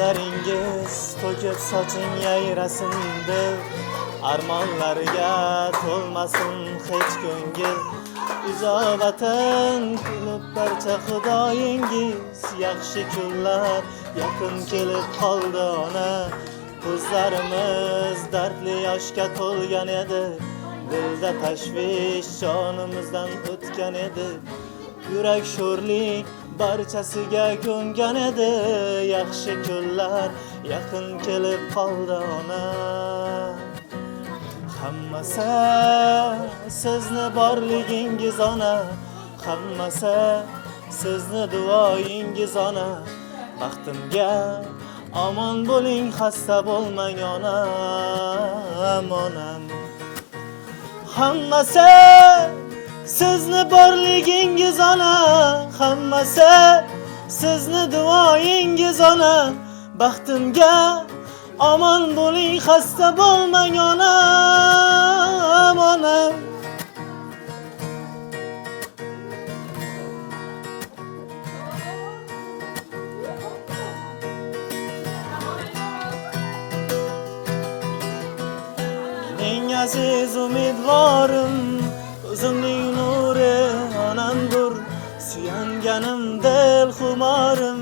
Ko'zlaringiz to'kib soching yayrasin dil, armonlarga to'lmasin hech ko'ngil. Ijobatin kulib barcha xudoyingiz, yaxshi kunlar yaqin kelib qoldi ona. Ko'zlarimiz dardli yoshga to'lgan edi, dilda tashvish jonimizdan o'tgan edi. Yurak sho'rlik barchasiga ko'ngan edi, yaxshi kunlar yaqin kelib qoldi ona. Hammasi sizni borligingiz ona, hammasi sizni duoyingiz ona. Baxtimga omon bo'ling, xasta bo'lmang onam, onam. Hammasi sizni borligingiz ona, hammasi sizni duoyingiz ona. Baxtimga omon bo'ling, xasta bo'lmang onam, onam. Mening aziz umidvorim, ko'zimning nuri onamdur. Suyanganim dil xumorim,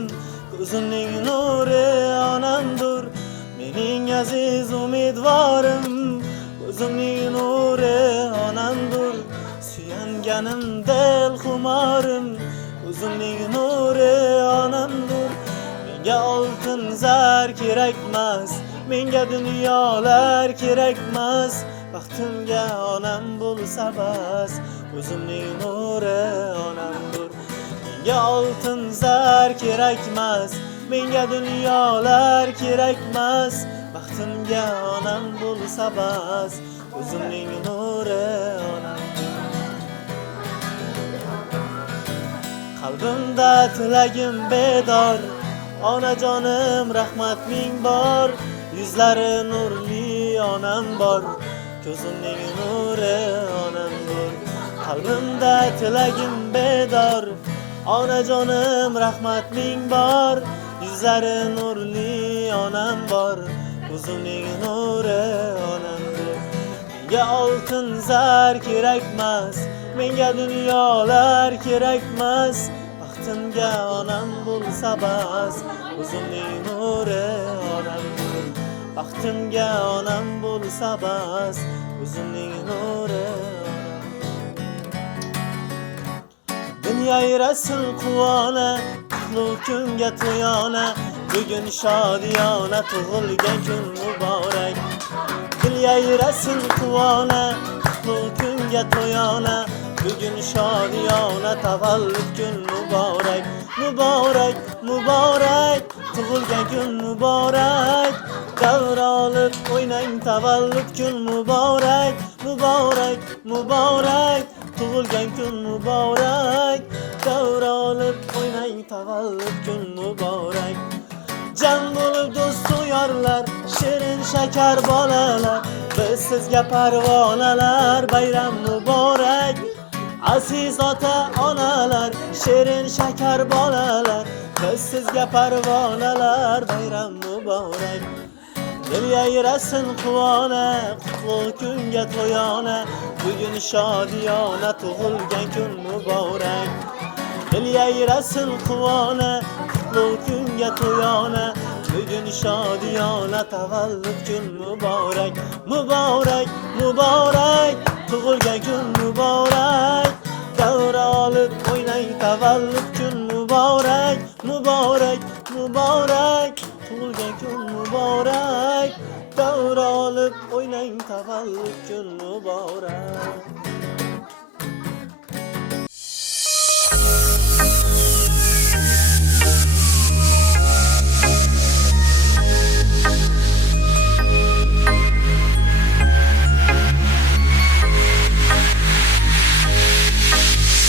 ko'zimning nuri onamdur. Mening aziz umidvorim, ko'zimning nuri onamdur. Suyanganim dil xumorim, ko'zimning nuri onamdur. Menga oltin zar kerakmas, menga dunyolar kerakmas. Baxtimga onam bo'lsa bas, ko'zimning nuri onamdur. Menga oltin zar kerakmas, menga dunyolar kerakmas. Baxtimga onam bo'lsa bas, ko'zimning nuri onamdur. Qalbimda tilagim bedor, onajonim rahmat ming bor. Yuzlari nurli onam bor, ko'zimning nuri onamdur. Qalbimda tilagim bedor, onajonim rahmat ming bor. Yuzlari nurli onam bor, ko'zimning nuri onamdur. Menga oltin zar kerakmas, menga dunyolar kerakmas. Baxtimga onam bo'lsa bas, ko'zimning nuri onamdur. Baxtimga onam bo'lsa bas, ko'zimning nuri onamdur. Dunyo yarasin quvona, qutlug' kunga to'yona. Bugun shodiyona, tug'ilgan kun muborak. Dunyo yarasin quvona, qutlug' kunga to'yona. Bugun shodiyona, tavallud kun muborak. Muborak, muborak, tug'ilgan kun muborak. Davra olib o'ynang, tavallud kun muborak. Muborak, muborak, tug'ilgan kun muborak. Davra olib o'ynang, tavallud kun muborak. Jam bo'lib do'stu yorlar, shirin shakar bolalar. Biz sizga parvonalar, bayram muborak. Aziz ota onalar, shirin shakar bolalar. Biz sizga parvonalar, bayram muborak. Dil yayrasin quvona, qutlug' kunga to'yona. Bugun shodiyona, tug'ilgan kun muborak. Dil yayrasin quvona, qutlug' kunga to'yona. Bugun shodiyona, tavallud kun muborak. Muborak, muborak, tug'ilgan kun muborak. Davra olib o'ynang, tavallud kun muborak. Muborak, muborak, tug'ilgan kun muborak. Davra olib o'ynang, tavallud kun muborak.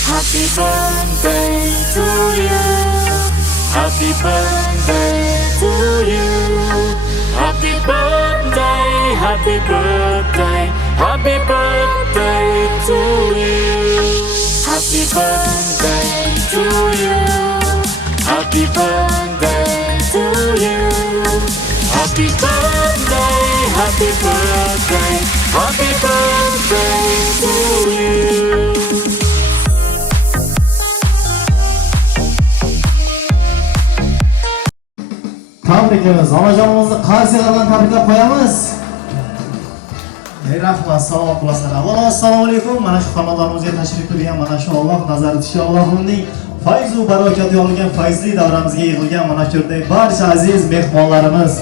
Happy birthday to you. Happy birthday to you. Happy birthday, happy birthday, happy birthday to you. Happy birthday to you. Happy birthday to you. Happy birthday, happy birthday, happy birthday to you. Tabriklaymiz. Onajonimizni qarsiyalar bilan tabriklab qo'yamiz. Rahmat, salomat bo'lasizlar. Avvalo assalomu alaykum. Mana shu xonadonimizga tashrif buyurgan, mana shu Alloh nazari tushishi Allohning fayz va barakati yog'ilgan fayzli davramizga yig'ilgan mana shu yerdagi barcha aziz mehmonlarimiz,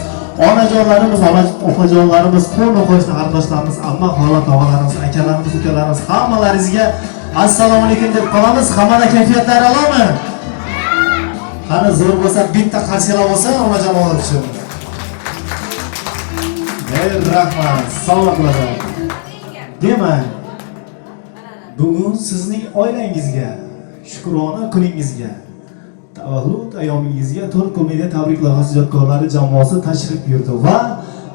onajonlarimiz, opajonlarimiz, qo'ni-qo'shni qarindoshlarimiz, amma xola tog'alarimiz, akalarimiz, ukalarimiz hammalaringizga assalomu alaykum deb qolamiz. Hammada kayfiyatlari alomi? Qani zo'r bo'lsa bitta qarsiyalar bo'lsa onajonim uchun. Rahmat, salomat bo'ling. Demak, bugun sizning oilangizga, shukrona kuningizga, tavallud ayyomingizga To'rtko'l media tabriklar ijodkorlari jamoasi tashrif buyurdi va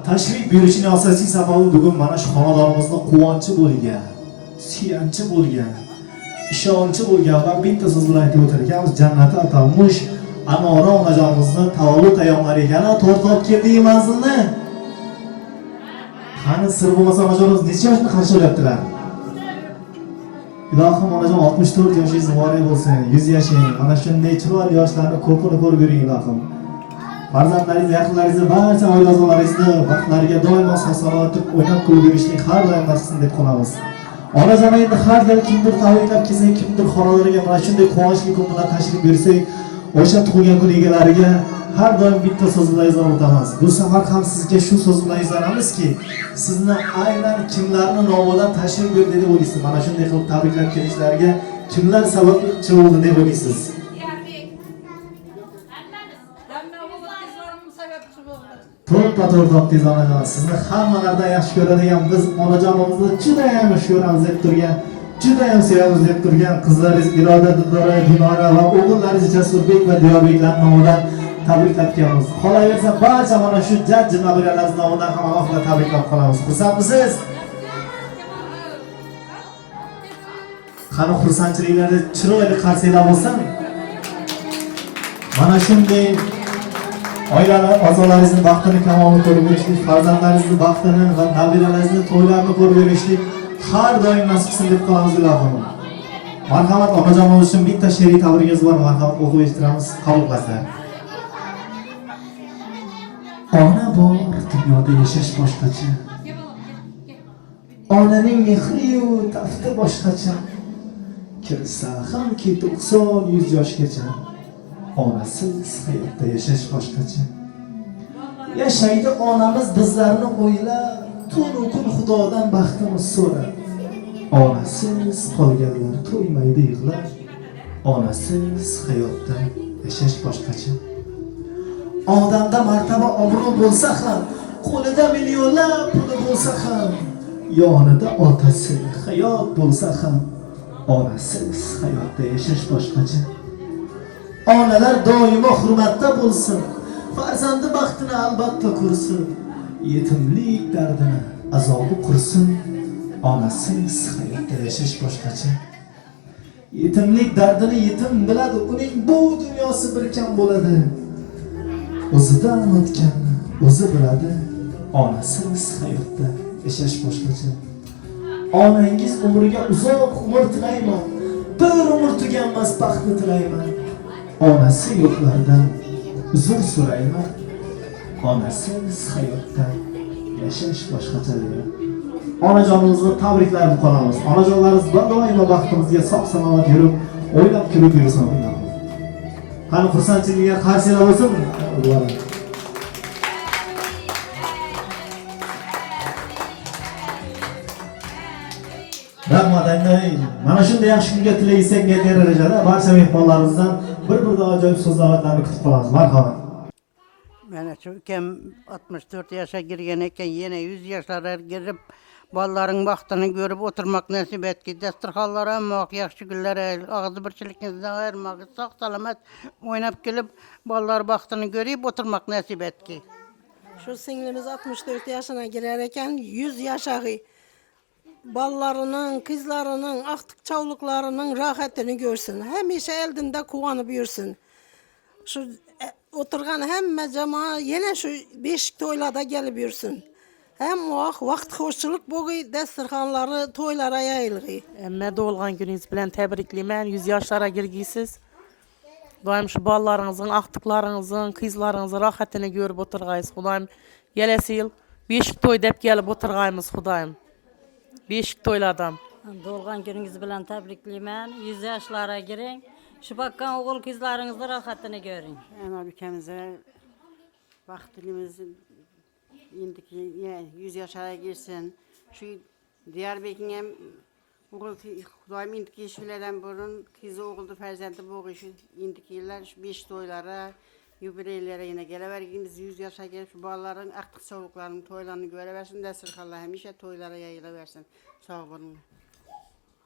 tashrif buyurishining asosiy sababi bugun mana shu xonadonimizning quvonchi bo'lgan, suyanchi bo'lgan, ishonchi bo'lgan va bitta so'z bilan aytib o'tirganmiz, jannati atalmush Anora onajonimizni tavallud ayyomlariga yana to'rt olib keldik manzilni. Qani sir bo'lmasa onajonimiz necha yoshni qarshi olyaptilar? Ilohim onajon 64 yoshingiz muborak bo'lsin, 100 yashang. Mana shunday chiroyli yoshlarni ko'pini ko'rib yuring ilohim. Farzandlaringiz, yaqinlaringiz, barcha oila a'zolaringizni vaqtlariga doimo sog'-salomat o'ynab kulib yurishlik har doim nasib deb qolamiz. Onajon endi har gal kimdir tabriklab kelsa, kimdir xonalariga mana shunday quvonchli kun bilan tashrif buyursak, o'sha tug'ilgan kun egalariga har doim bitta so'z bilan izhor etamiz. Bu safar ham sizga shu so'z bilan izhoramizki, sizni aynan kimlarning nomidan tashrif buyurdi deb o'ylaysiz? Mana shunday qilib tabriklab kelishlariga kimlar sababchi bo'ldi deb o'ylaysiz? To'rt topdingiz onajon. Sizni hammalardan yaxshi ko'radigan biz onajonimizni juda ham yaxshi ko'ramiz deb turgan, juda ham sevamiz deb turgan qizlaringiz Iroda, Dildora, Dinora va o'g'illaringiz Jasurbek va Diyorbeklar nomidan tabriklab kelamiz. Qolaversa barcha mana shu jajji nabiralarimiz nomidan ham alohida tabriklab qolamiz. Xursandmisiz? Qani xursandchiliklarda chiroyli qarsiylar bo'lsin. Mana shunday oilalar a'zolaringizning baxtini kamolini ko'rib yurishlik, farzandlaringizni baxtini va nabiralaringizni to'ylarini ko'rib yurishlik har doim nasibsin deb qolamiz ilohim. Marhamat onajonimiz uchun bitta she'riy tabrigingiz bor, marhamat o'qib eshittiramiz, qabul qilasiz. Ona bor dunyoda yashash boshqacha. Onaning mehri-yu tafti boshqacha. Kirsa hamki 90-100 yoshgacha. Onasiz hayotda yashash boshqacha. Yashaydi onamiz bizlarni o'ylab, tun u kun Xudodan baxtimiz so'rab. Onasiz qolganlar to'ymaydi yig'lab. Onasiz hayotda yashash boshqacha. Odamda martaba obro' bo'lsa ham, qo'lida millionlab puli bo'lsa ham, yonida otasi hayot bo'lsa ham, onasiz hayotda yashash boshqacha. Onalar doimo hurmatda bo'lsin, farzandi baxtini albatta ko'rsin, yetimlik dardini azobi qursin, onasiz hayotda yashash boshqacha. Yetimlik dardini yetim biladi, uning bu dunyosi bir kam bo'ladi. O'zidan o'tganni o'zi biladi, onasiz hayotda yashash boshqacha. Onangiz umriga uzoq umr tilayman, bir umr tuganmas baxtni tilayman. Onasi yo'qlardan uzr so'rayman, onasiz hayotda yashash boshqacha deydi. Onajonimizni tabriklarni qolamiz. Onajonlarimiz doimo baxtimizga sog'-salomat yurib, o'ylab kulib yursin. Qani xursandchilikga qarshilar bo'lsin. Rahmat endi mana shunday yaxshi kunga tilaysak, darajada barcha mehmonlarimizdan bir ajoyib so'zlamatlarni kutib qolamiz. Marhamat. Mana shu ukam 64 yoshga kirgan ekan, yana 100 yoshlarga kirib, bolalarning baxtini ko'rib o'tirmak nasib etdi. Dasturxonlar ham yaxshi kunlar, og'iz birchiligingizdan ayirmak, sog' salomat o'ynab kelib, bolalar baxtini ko'rib o'tirmak nasib etdi. Shu singlimiz 64 yoshına girer ekan, 100 yaşağı. Ballarının, kızlarının, aktık çavluklarının rahatını görsün. Hemşe eldinde kuvanıp yürüsün. Şu oturgan hemme cama yine şu beşik toylada gelip yürüsün. Hem vakt hoşçuluk boğuy, desturxanları toylara yayılgı. Emme doğulgan gününüz bilen tebrikliymen. 100 yaşlara girgiysiz. Daim şu ballarınızın, aktıklarınızın, kızlarınızın rahatını görüp oturgayız. Hudayım gelesi yıl beşik toy dep gelip oturgayımız Hudayım. Beşik toyladım. Doğulgan gününüz bilen tebrikliymen. 100 yaşlara girin. Şu bakkan oğul kızlarınızın rahatını görün. Ana ülkemize vaktimiz indiki 100 yaşa girsin. Şu Diyarbakır'ın hem Xudayım indiki işlerden burun kızı oğuldu ferzenti bu işi indiki yıllar şu 5 toylara yubileylere yine gelevergimiz 100 yaşa gelip şu balların aktif soğuklarının toylarını göreversin desturxanlar hemişe toylara yayılaversin. Sağ olun.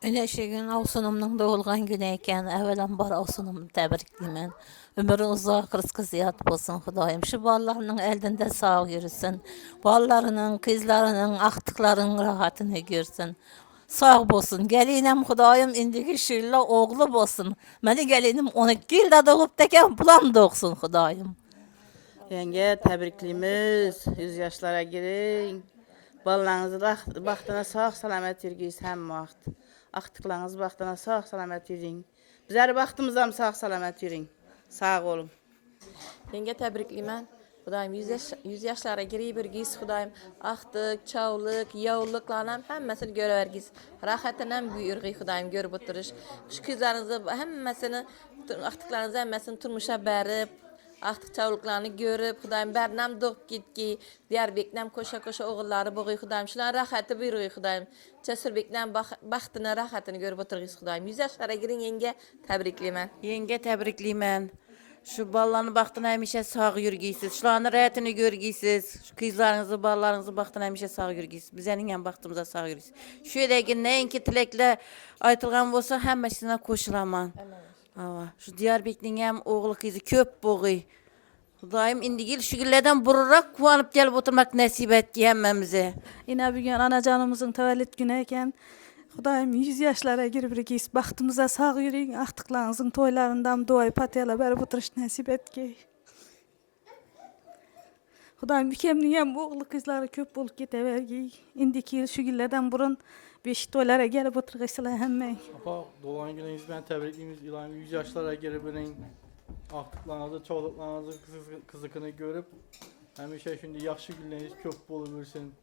Öneşegin avsunumның doğulgan günü eken, evvelen avsunumnu təbrikliymen. Ömürü uzaq, rızkı ziyat bolsun Hudayım. Şu ballarının eldinde sağ yürüsün. Ballarının, kızlarının, aktıklarının rahatını görsün. Sağ bolsun. Gelinem Hudayım indiki şirle oğlu bolsun. Məni gelinim 12 yılda doğup deken bulam doğsun Hudayım. Yenge tebrikliyimiz. 100 yaşlara girin. Ballarınızı baxtına sağ salamet yürgüyüz hem vaxt. Aktıklarınız baxtına sağ salamet yürüyün. Bizler baxtımızda sağ salamet yürüyün. Sağ olun. Yenge tebrikliymen. Hudayım 100 yaşlara girip birgiz Hudayım. Aktık, çavlık, yavuluklarla hemmesini görevergiz. Rahatından büyürgü Hudayım görüp oturuş. Şu kızlarınızı hemmesini, aktıklarınızı hemmesini turmuşa berip, aktık çavluklarını görüp Hudayım bernam doğup gitki. Diyarbakır'dan koşa koşa oğulları boğuy Hudayım. Şular rahatı büyürgü Hudayım. Cesurbek'ten baxtına rahatını görüp oturguyuz Hudayım. 100 yaşlara girin yenge tebrikliymen. Yenge tebrikliymen. Şu ballarını baxtına hemişe sağ yürgüysiz. Şuların rahatını görgüysiz. Şu kızlarınızı, ballarınızı baxtına hemişe sağ yürgüysiz. Bizenin yan baxtımıza sağ yürgüysiz. Şöyle neyinki tilekle aytılgan bolsa hemmesine koşulaman. Şu Diyarbakır'ın hem oğlu kızı köp boğuy. Hudayım indigil şu güllerden bururak kuvanıp gelip oturmak nasip etki hemmemize. Yine bugün anacanımızın tevellit günü eken Hudayım 100 yaşlara girip baktığımıza sağ yürüyün, aktıklarınızın toylarından doğay patiyala berip oturuş nasip etki. Hudayım ülkemnin hem oğlu kızları köp bulup gidevergi. İndiki yıl şu güllerden burun 5 toylara gelip oturuşlar hemen. Apa doğan gününüz ben tebrikliyimiz ilan 100 yaşlara girip aktıklarınızı, çoğuluklarınızı, kızıkını görüp hemişe şimdi yaxşı günleriniz köp bolu versin.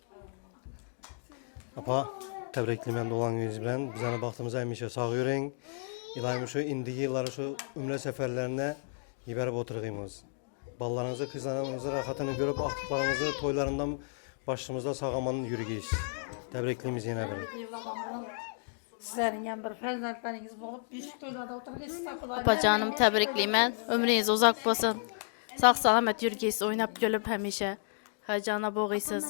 Apa tebrikliymen doğan gününüz bilen bizene baktığımızda hemişe sağ yürüyün. İlayım şu indiki yılları şu ümre seferlerine yiberip oturduğumuz. Ballarınızı, kızlarınızı rahatını görüp aktıklarınızı toylarından başımızda sağamanın yürüyüş. Tebrikliyimiz yine böyle. Sizlerin yan bir ferzentleriniz bulup beşik toylada oturguyuz. Apa canım tebrikliymen. Ömrünüz uzak bolsun. Sağ salamet yürgeysiz oynap gülüp hemişe. Hacana boğuysuz.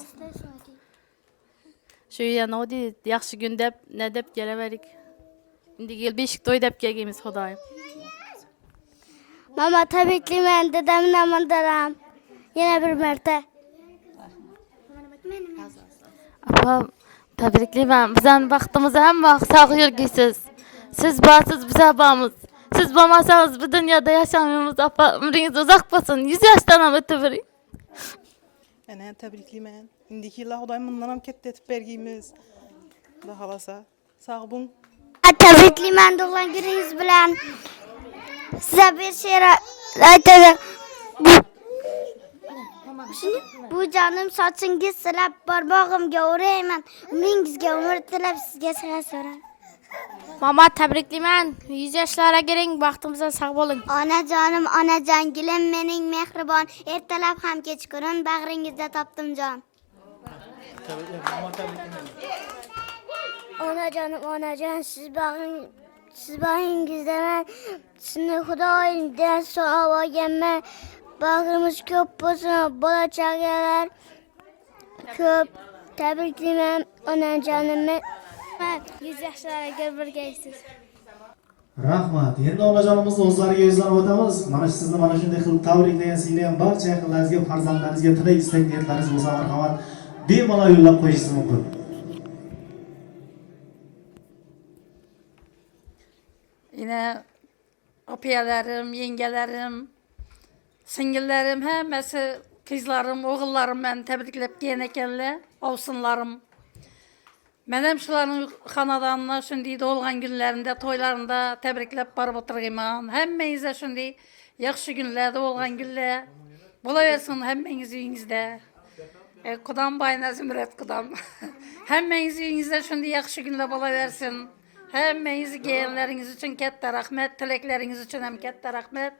Şu yana o değil, yaxşı gün dep, ne dep geleverik. Indi gel beşik toy dep gelgemiz Hudayım. Mama tebrikliymen dedemin amandaram. Yine bir merte. Apa tebrikliymen. Bizden baktığımızda hem bak sağ yürgeysiz. Siz bağsız bize bağımız. Siz bağmasanız bu dünyada yaşamıyoruz. Apa ömrünüz uzak bolsun. 100 yaştan ötüverin. Ene tebrikliymen. İndiki yıllar Hudayım bundan ketdi etip bergiyimiz. Da halasa. Sağ bulun. Tebrikliymen doğan gününüz bilen. Size bir şey aytacağım. Bu canım saçınız silap parmağımga urayman. Ömrüngizge ömür tilep sizge sıra soran. Mama tebrikliymen. 100 yaşlara girin, baktığımıza sağ olun. Ana canım, ana cangilim mening mehriban. Ertelep ham kech ko'rin, bag'ringizda topdim jon. Onacanım, onacan, siz bağringizda men sizni Xudoyimdan so'rab olganman. Bag'rimiz ko'p bo'lsin, bola chaqalar ko'p. Tabriklayman onajonimni. 100 yoshlarga birgaysiz. Rahmat. Endi onajonimizni o'zlariga yuzlanib o'tamiz. Mana sizni mana shunday qilib tabriklagan, siylagan barcha yaqinlaringizga, farzandlaringizga tilak, istak, niyatlaringiz bo'lsa marhamat bemalol yo'llab qo'yishingiz mumkin. Yine opiyelerim, yengelerim, Singillerim hemmesi kızlarım, oğullarım ben tebriklep giyen ekenler, olsunlarım. Ben hem şuların hanadanına şimdi doğulgan günlerinde, toylarında tebriklep barıp oturayım. Hemmenize şimdi yaxşı günlerde olgan günler. Bulaversin hemmeniz uyinizde. Kudam bayına zümret kudam. Hemmeniz uyinizde şimdi yaxşı günler bulaversin. Hemmenizi giyenleriniz için katta rahmet, tilekleriniz için hem katta rahmet.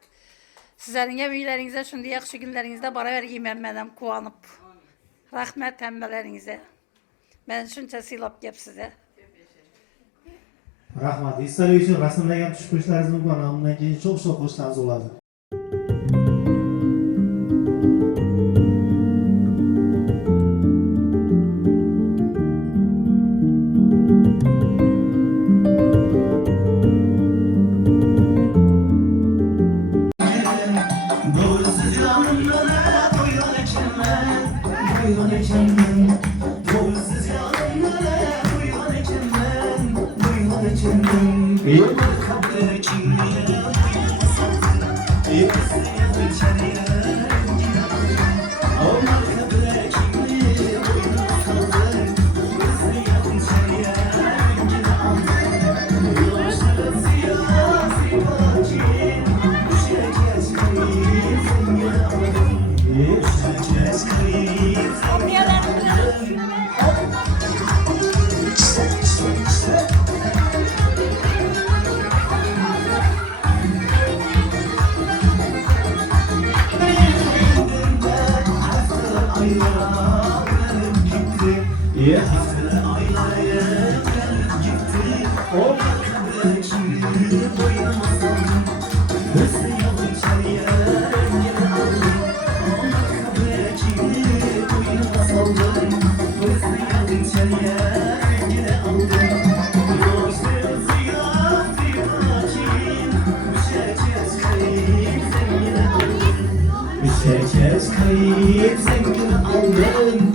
Sizlerin evlerinizde şimdi yaxşı günlerinizde baraver giymen benim kuvanıp. Rahmet hemmelerinize. Ben şunca silap gep size. Rahmat. İstediği için rasmlagan tushib qo'yishlaringiz mumkin. Undan keyin çok qo'shsangiz bo'ladi. Herkes kayıp zengin aldım.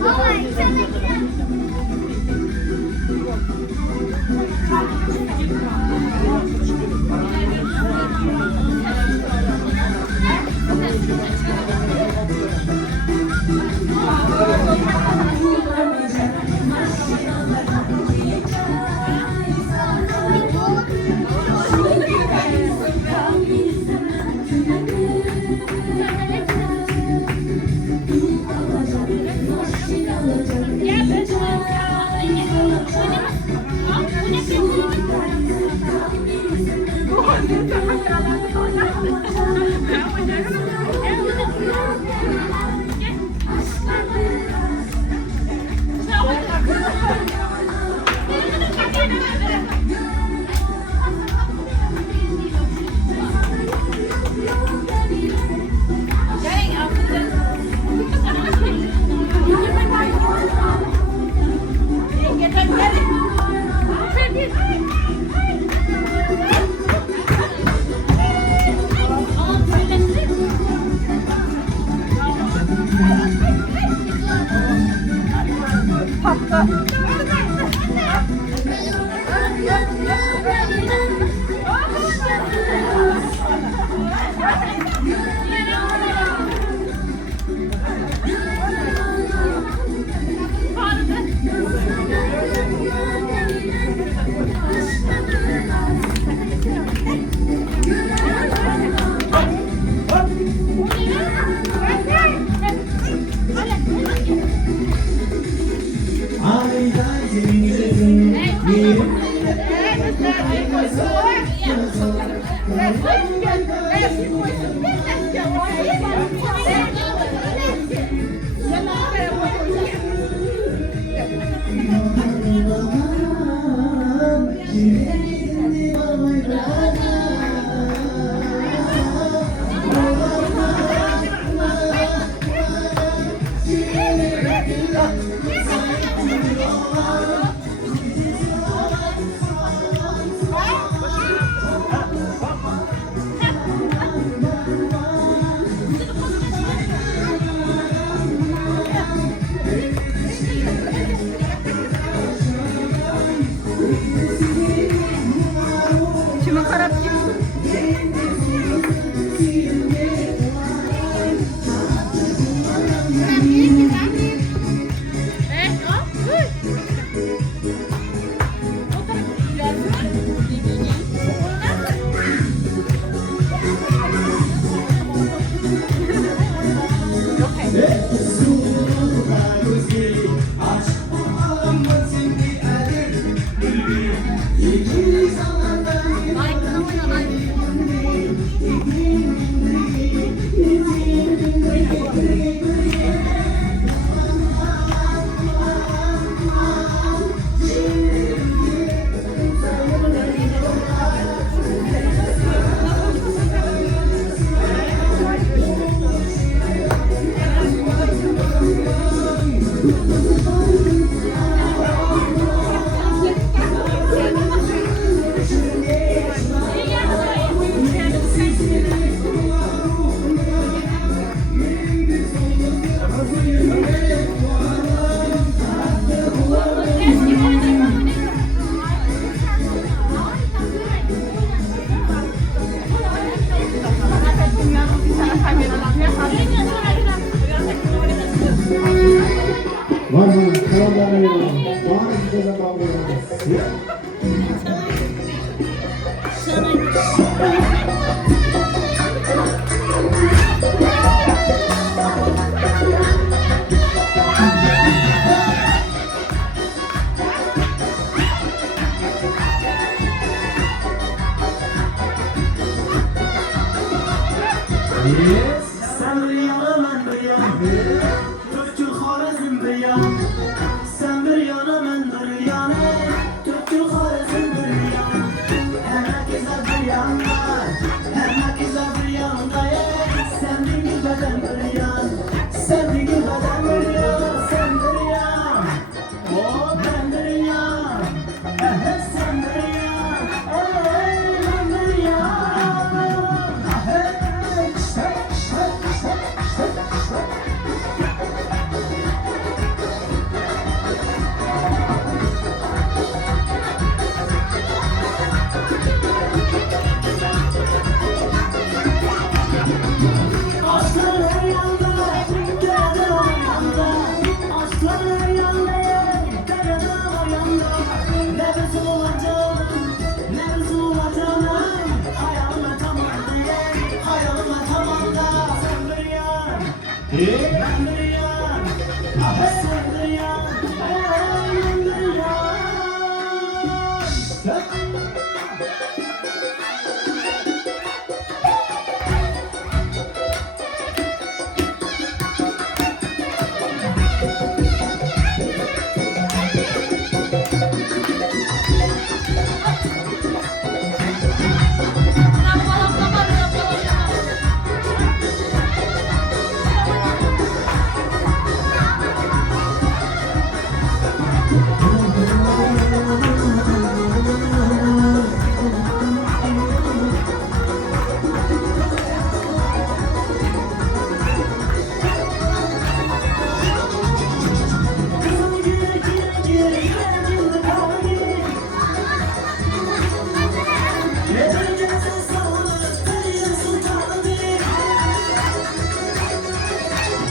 Baba, sen de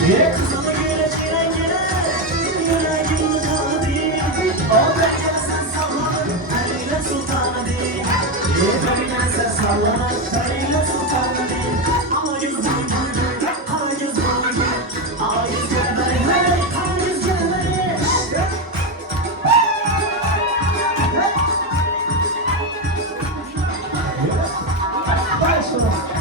Kızılı geleceğine yüreğim kadir. O becersen sallanır Perine sultanı değil. Perine sallanır Perine sultanı değil. Ama yüz boy boy, ama yüz boy boy. Ama yüz gelmeli, hey, ama yüz gelmeli. Başla.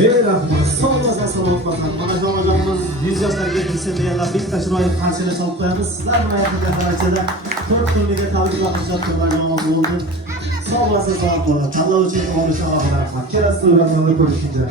Ey rahmat, sağ olasın, salomat bo'lsin. Mana Jon hojamiz 100 yoshlarga kirsa deyarli bitta chiroyli qarshilab solib qo'yamiz. Sizlar bilan yaqinda darajada 4 kunlikka tabriklar qilishib turgan jomon bo'ldi. Sağ olasın, salomat bo'lsin. Tanlov uchun olisha rahmat. Kelasi to'ylarda ko'rishguncha.